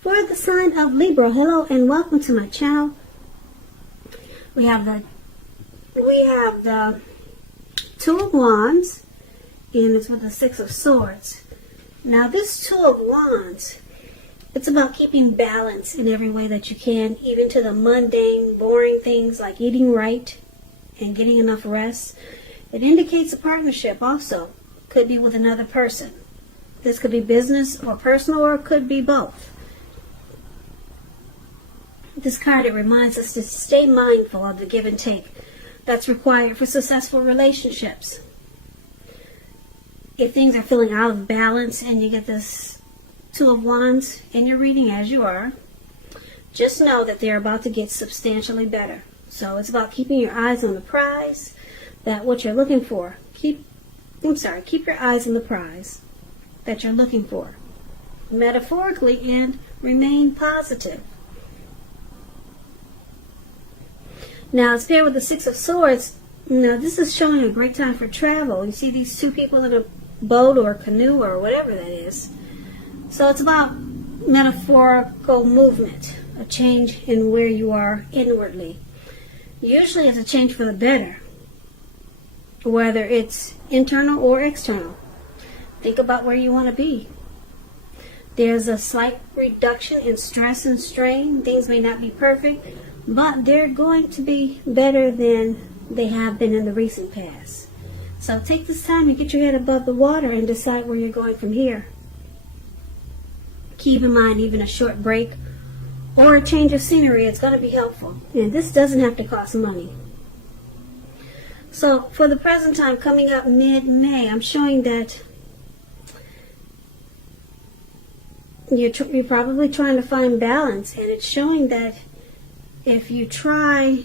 For the sign of Libra, hello and welcome to my channel. We have the Two of Wands, and it's with the Six of Swords. Now this Two of Wands, it's about keeping balance in every way that you can, even to the mundane, boring things like eating right and getting enough rest. It indicates a partnership also. Could be with another person. This could be business or personal, or it could be both. This card, it reminds us to stay mindful of the give and take that's required for successful relationships. If things are feeling out of balance and you get this Two of Wands in your reading, as you are, just know that they're about to get substantially better. So it's about keeping your eyes on the prize, that what you're looking for. Keep your eyes on the prize that you're looking for, metaphorically, and remain positive. Now, it's paired with the Six of Swords. Now, this is showing a great time for travel. You see these two people in a boat or a canoe or whatever that is. So it's about metaphorical movement, a change in where you are inwardly. Usually it's a change for the better, whether it's internal or external. Think about where you want to be. There's a slight reduction in stress and strain. Things may not be perfect, but they're going to be better than they have been in the recent past. So take this time and get your head above the water and decide where you're going from here. Keep in mind, even a short break or a change of scenery, it's going to be helpful. And this doesn't have to cost money. So for the present time, coming up mid-May, I'm showing that you're probably trying to find balance, and it's showing that if you try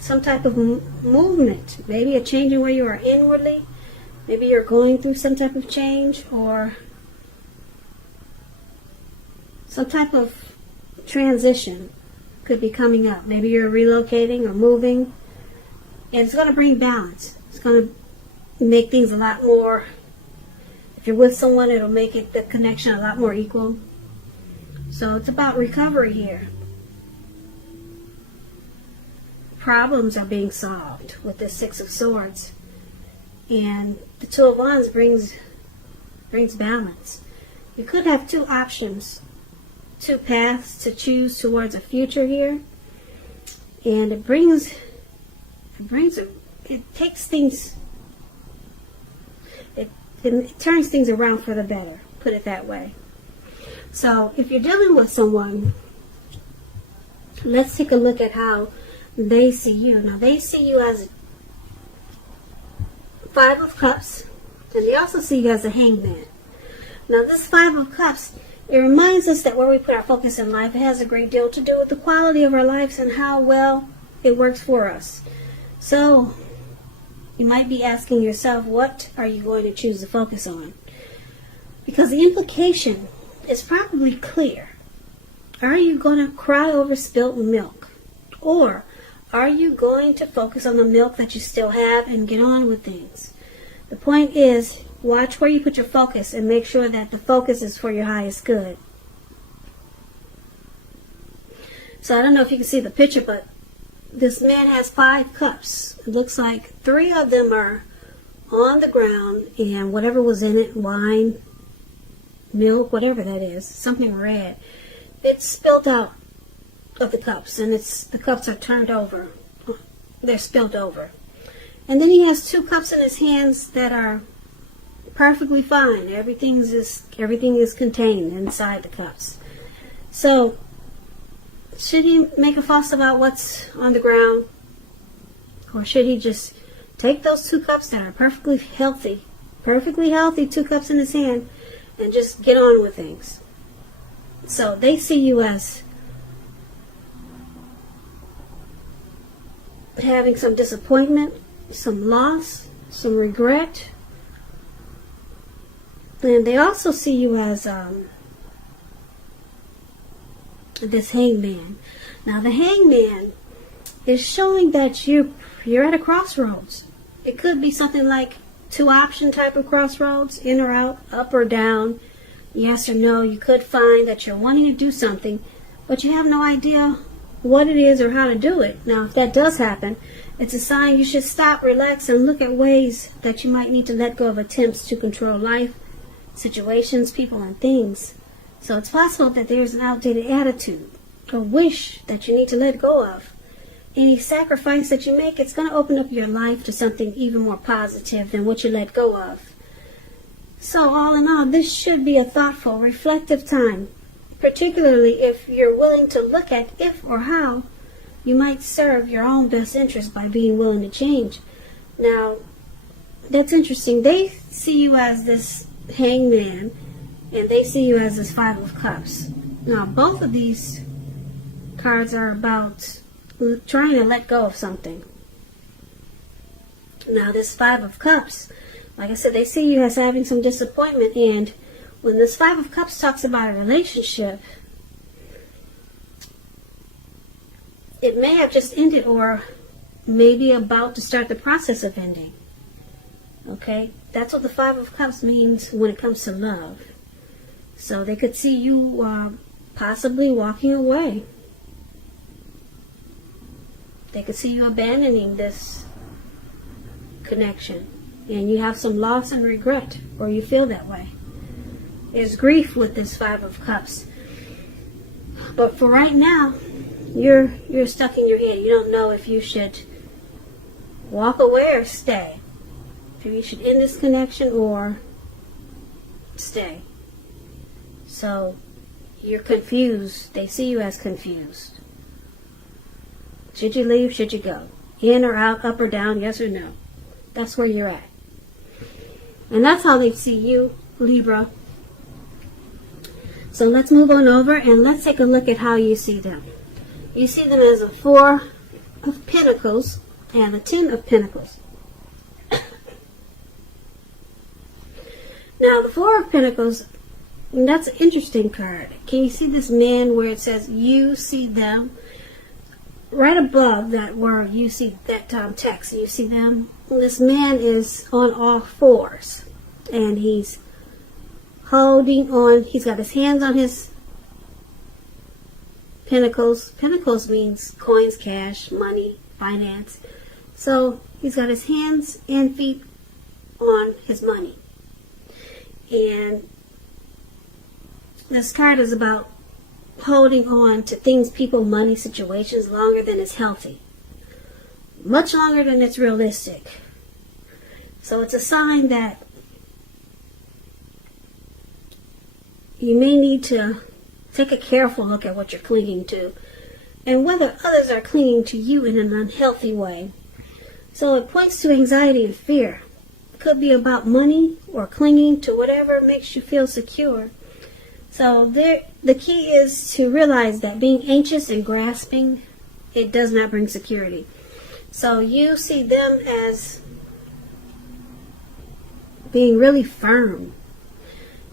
some type of movement, maybe a change in where you are inwardly, maybe you're going through some type of change or some type of transition could be coming up. Maybe you're relocating or moving, and it's going to bring balance. It's going to make things a lot more. If you're with someone, it'll make the connection a lot more equal. So it's about recovery here. Problems are being solved with the Six of Swords. And the Two of Wands brings balance. You could have two options, two paths to choose towards a future here. And it takes things, it turns things around for the better, put it that way. So if you're dealing with someone, let's take a look at how they see you. Now they see you as a Five of Cups, and they also see you as a Hangman. Now this Five of Cups, it reminds us that where we put our focus in life, it has a great deal to do with the quality of our lives and how well it works for us. So you might be asking yourself, what are you going to choose to focus on? Because the implication is probably clear. Are you going to cry over spilt milk? Or are you going to focus on the milk that you still have and get on with things? The point is, watch where you put your focus and make sure that the focus is for your highest good. So I don't know if you can see the picture, but this man has 5 cups. It looks like 3 of them are on the ground, and whatever was in it, wine, milk, whatever that is, something red, it's spilled out of the cups, and the cups are turned over. They're spilled over. And then he has 2 cups in his hands that are perfectly fine. Everything is contained inside the cups. So should he make a fuss about what's on the ground? Or should he just take those 2 cups that are perfectly healthy, 2 cups in his hand, and just get on with things? So they see you as having some disappointment, some loss, some regret. And they also see you as this Hangman. Now the Hangman is showing that you're at a crossroads. It could be something like 2 option type of crossroads, in or out, up or down. yes or no. You could find that you're wanting to do something, but you have no idea what it is or how to do it. Now, if that does happen, it's a sign you should stop, relax, and look at ways that you might need to let go of attempts to control life, situations, people, and things. So it's possible that there's an outdated attitude or wish that you need to let go of. Any sacrifice that you make, it's going to open up your life to something even more positive than what you let go of. So all in all, this should be a thoughtful, reflective time, particularly if you're willing to look at if or how you might serve your own best interest by being willing to change. Now, that's interesting. They see you as this hangman, and they see you as this Five of Cups. Now, both of these cards are about trying to let go of something. Now, this Five of Cups, like I said, they see you as having some disappointment, and when this Five of Cups talks about a relationship, it may have just ended or maybe about to start the process of ending. Okay? That's what the Five of Cups means when it comes to love. So they could see you possibly walking away. They could see you abandoning this connection. And you have some loss and regret, or you feel that way. There's grief with this Five of Cups. But for right now, you're stuck in your head. You don't know if you should walk away or stay. If you should end this connection or stay. So you're confused. They see you as confused. Should you leave? Should you go? In or out? Up or down? Yes or no? That's where you're at. And that's how they see you, Libra. So let's move on over and let's take a look at how you see them. You see them as a Four of Pentacles and a Ten of Pentacles. Now, the Four of Pentacles, that's an interesting card. Can you see this man where it says you see them? Right above that word, you see that text. You see them? This man is on all fours. And he's holding on. He's got his hands on his pentacles. Pentacles means coins, cash, money, finance. So he's got his hands and feet on his money. And this card is about holding on to things, people, money, situations longer than it's healthy. Much longer than it's realistic. So it's a sign that you may need to take a careful look at what you're clinging to and whether others are clinging to you in an unhealthy way. So it points to anxiety and fear. It could be about money or clinging to whatever makes you feel secure. So the key is to realize that being anxious and grasping, it does not bring security. So you see them as being really firm.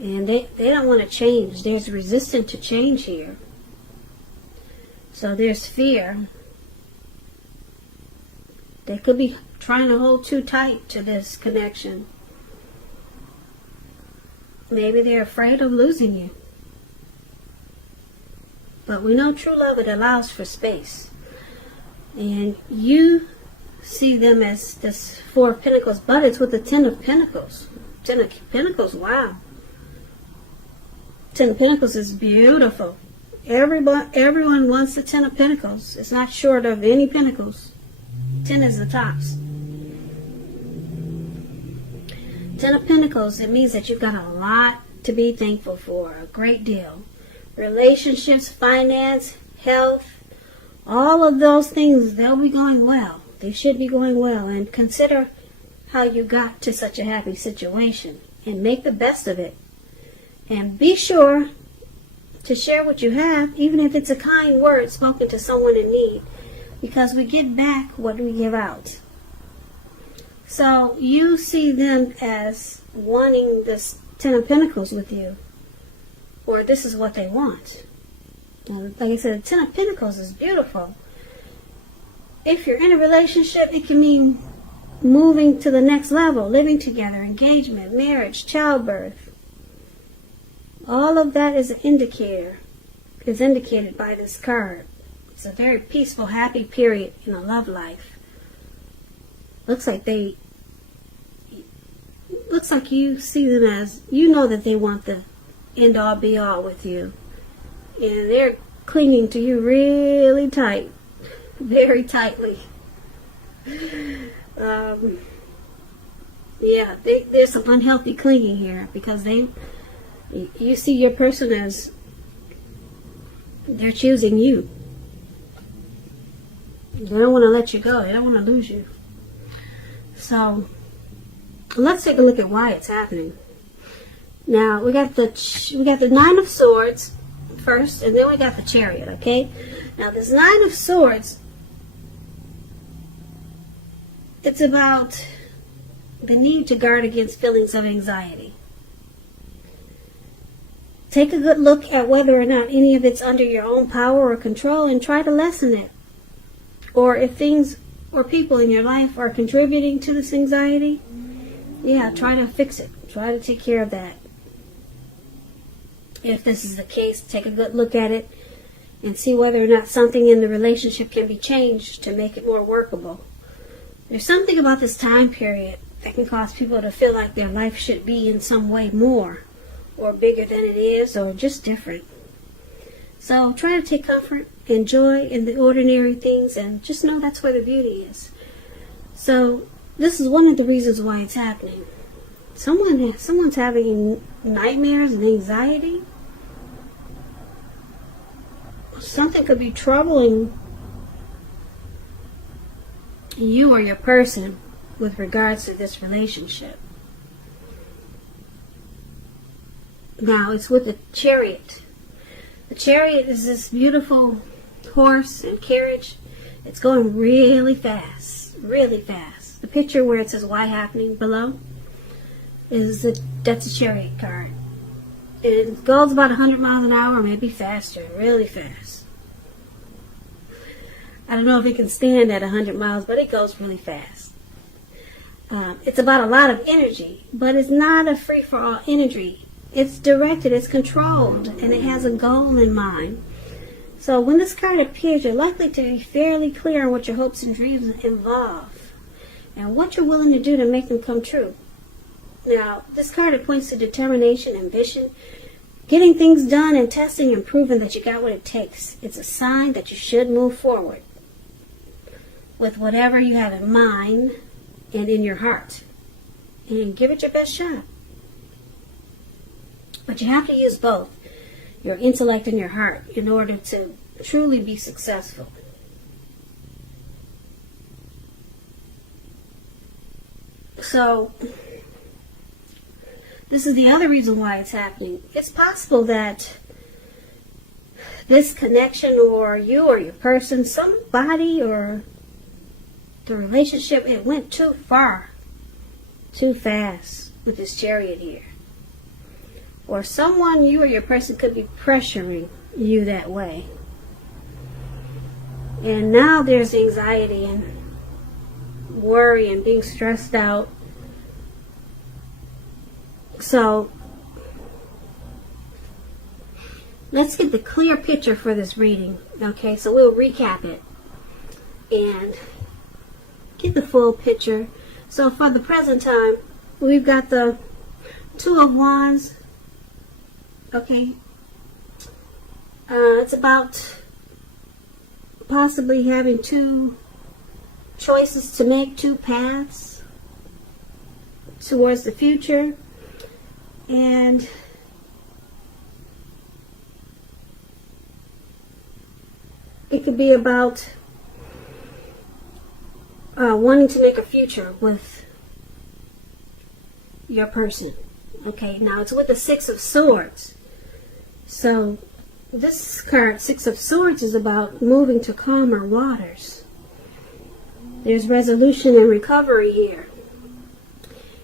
And they don't want to change. There's resistance to change here. So there's fear. They could be trying to hold too tight to this connection. Maybe they're afraid of losing you. But we know true love, it allows for space. And you see them as this Four of Pentacles, but it's with the Ten of Pentacles. Ten of Pentacles, wow. Ten of Pentacles is beautiful. Everyone wants the Ten of Pentacles. It's not short of any pentacles. 10 is the tops. Ten of Pentacles, it means that you've got a lot to be thankful for. A great deal. Relationships, finance, health, all of those things, they'll be going well. They should be going well. And consider how you got to such a happy situation. And make the best of it. And be sure to share what you have, even if it's a kind word spoken to someone in need. Because we get back what we give out. So you see them as wanting this Ten of Pentacles with you. Or this is what they want. And like I said, the Ten of Pentacles is beautiful. If you're in a relationship, it can mean moving to the next level, living together, engagement, marriage, childbirth. all of that is an indicator, is indicated by this card. It's a very peaceful, happy period in a love life. Looks like you see them as, you know that they want the end all be all with you. And they're clinging to you really tight, very tightly. Yeah, there's some unhealthy clinging here because you see your person as they're choosing you. They don't want to let you go. They don't want to lose you. So let's take a look at why it's happening. Now we got the Nine of Swords first, and then we got the Chariot. Okay. Now this Nine of Swords, it's about the need to guard against feelings of anxiety. Take a good look at whether or not any of it's under your own power or control and try to lessen it. Or if things or people in your life are contributing to this anxiety, yeah, try to fix it. Try to take care of that. If this is the case, take a good look at it and see whether or not something in the relationship can be changed to make it more workable. There's something about this time period that can cause people to feel like their life should be in some way more or bigger than it is, or just different. So try to take comfort and joy in the ordinary things, and just know that's where the beauty is. So this is one of the reasons why it's happening. Someone's having nightmares and anxiety. Something could be troubling you or your person with regards to this relationship. Now it's with the Chariot. The Chariot is this beautiful horse and carriage. It's going really fast, really fast. The picture where it says "Why Happening" below that's a Chariot card. It goes about 100 miles an hour, maybe faster, really fast. I don't know if it can stand at 100 miles, but it goes really fast. It's about a lot of energy, but it's not a free-for-all energy. It's directed, it's controlled, and it has a goal in mind. So when this card appears, you're likely to be fairly clear on what your hopes and dreams involve and what you're willing to do to make them come true. Now, this card points to determination, ambition, getting things done, and testing and proving that you got what it takes. It's a sign that you should move forward with whatever you have in mind and in your heart, and give it your best shot. But you have to use both your intellect and your heart in order to truly be successful. So this is the other reason why it's happening. It's possible that this connection, or you or your person, somebody or the relationship, it went too far, too fast with this Chariot here. Or someone, you or your person, could be pressuring you that way. And now there's anxiety and worry and being stressed out. So let's get the clear picture for this reading. Okay, so we'll recap it and get the full picture. So for the present time, we've got the Two of Wands. Okay, it's about possibly having two choices to make, two paths towards the future, and it could be about wanting to make a future with your person. Okay, now it's with the Six of Swords. So this card, Six of Swords, is about moving to calmer waters. There's resolution and recovery here.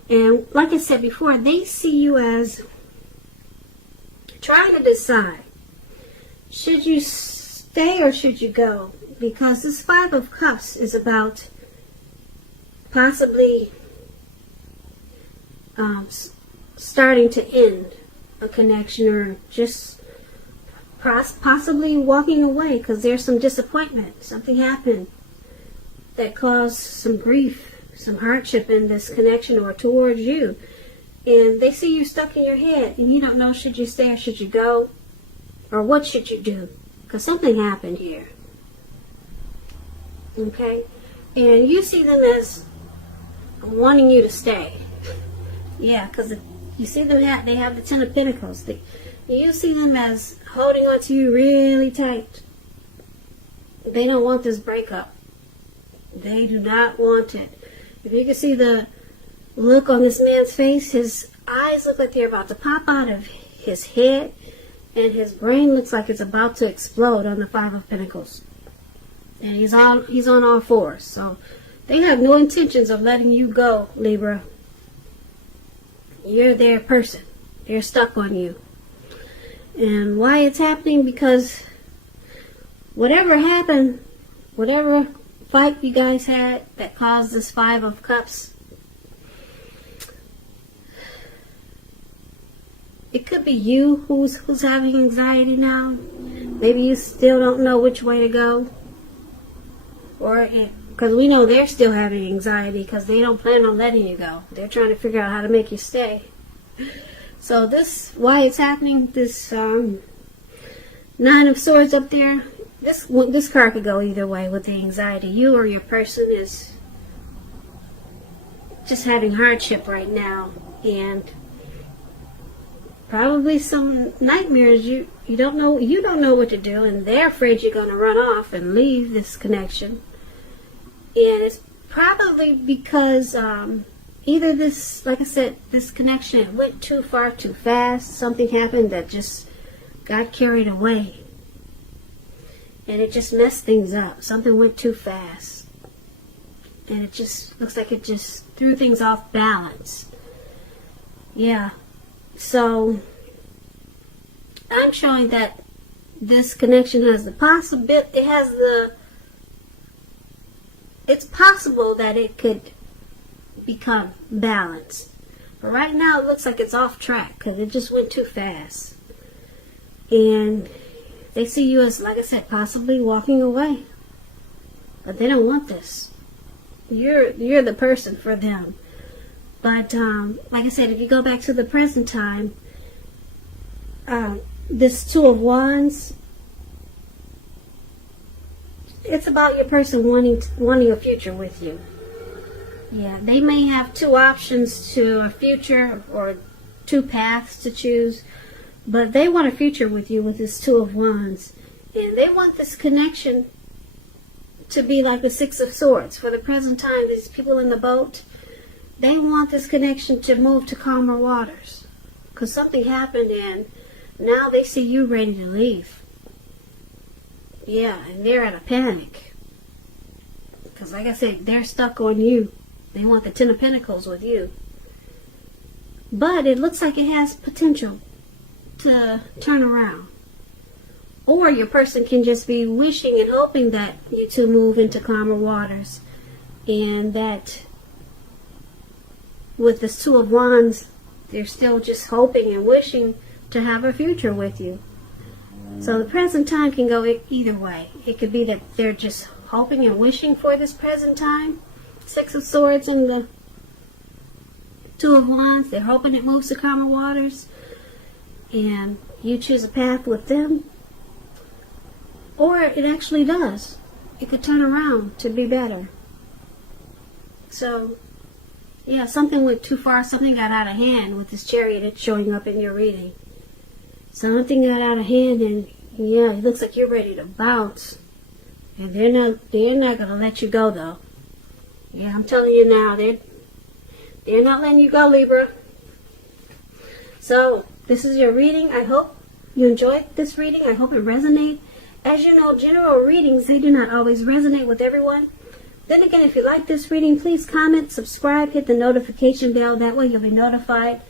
And like I said before, they see you as trying to decide, should you stay or should you go? Because this Five of Cups is about possibly starting to end a connection, or just possibly walking away because there's some disappointment. Something happened that caused some grief, some hardship in this connection or towards you. And they see you stuck in your head and you don't know, should you stay or should you go? Or what should you do? Because something happened here. Okay? And you see them as wanting you to stay. Yeah, because you see them, they have the Ten of Pentacles. You see them as holding on to you really tight. They don't want this breakup. They do not want it. If you can see the look on this man's face, his eyes look like they're about to pop out of his head, and his brain looks like it's about to explode on the Five of Pentacles. And he's on all fours. So they have no intentions of letting you go, Libra. You're their person. They're stuck on you. And why it's happening? Because whatever happened, whatever fight you guys had that caused this Five of Cups, it could be you who's having anxiety now. Maybe you still don't know which way to go. Or because we know they're still having anxiety because they don't plan on letting you go. They're trying to figure out how to make you stay. So why it's happening, this Nine of Swords up there, this card could go either way with the anxiety. You or your person is just having hardship right now, and probably some nightmares. You don't know what to do, and they're afraid you're going to run off and leave this connection. And it's probably because either this, like I said, this connection went too far too fast. Something happened that just got carried away, and it just messed things up. Something went too fast, and it just looks like it just threw things off balance. Yeah. So I'm showing that this connection has the possibility, it's possible that it could become balanced. But right now it looks like it's off track because it just went too fast. And they see you as, like I said, possibly walking away. But they don't want this. You're the person for them. But like I said, if you go back to the present time, this Two of Wands, it's about your person wanting a future with you. Yeah, they may have two options to a future or two paths to choose, but they want a future with you with this Two of Wands. And they want this connection to be like the Six of Swords. For the present time, these people in the boat, they want this connection to move to calmer waters. Because something happened and now they see you ready to leave. Yeah, and they're at a panic. Because like I said, they're stuck on you. They want the Ten of Pentacles with you. But it looks like it has potential to turn around. Or your person can just be wishing and hoping that you two move into calmer waters. And that with this Two of Wands, they're still just hoping and wishing to have a future with you. So the present time can go either way. It could be that they're just hoping and wishing for this present time. Six of Swords and the Two of Wands. They're hoping it moves to calmer waters. And you choose a path with them. Or it actually does. It could turn around to be better. So, yeah, something went too far. Something got out of hand with this Chariot showing up in your reading. Something got out of hand, and yeah, it looks like you're ready to bounce. And they're not going to let you go, though. Yeah, I'm telling you now, they're not letting you go, Libra. So, this is your reading. I hope you enjoyed this reading. I hope it resonated. As you know, general readings, they do not always resonate with everyone. Then again, if you like this reading, please comment, subscribe, hit the notification bell. That way you'll be notified.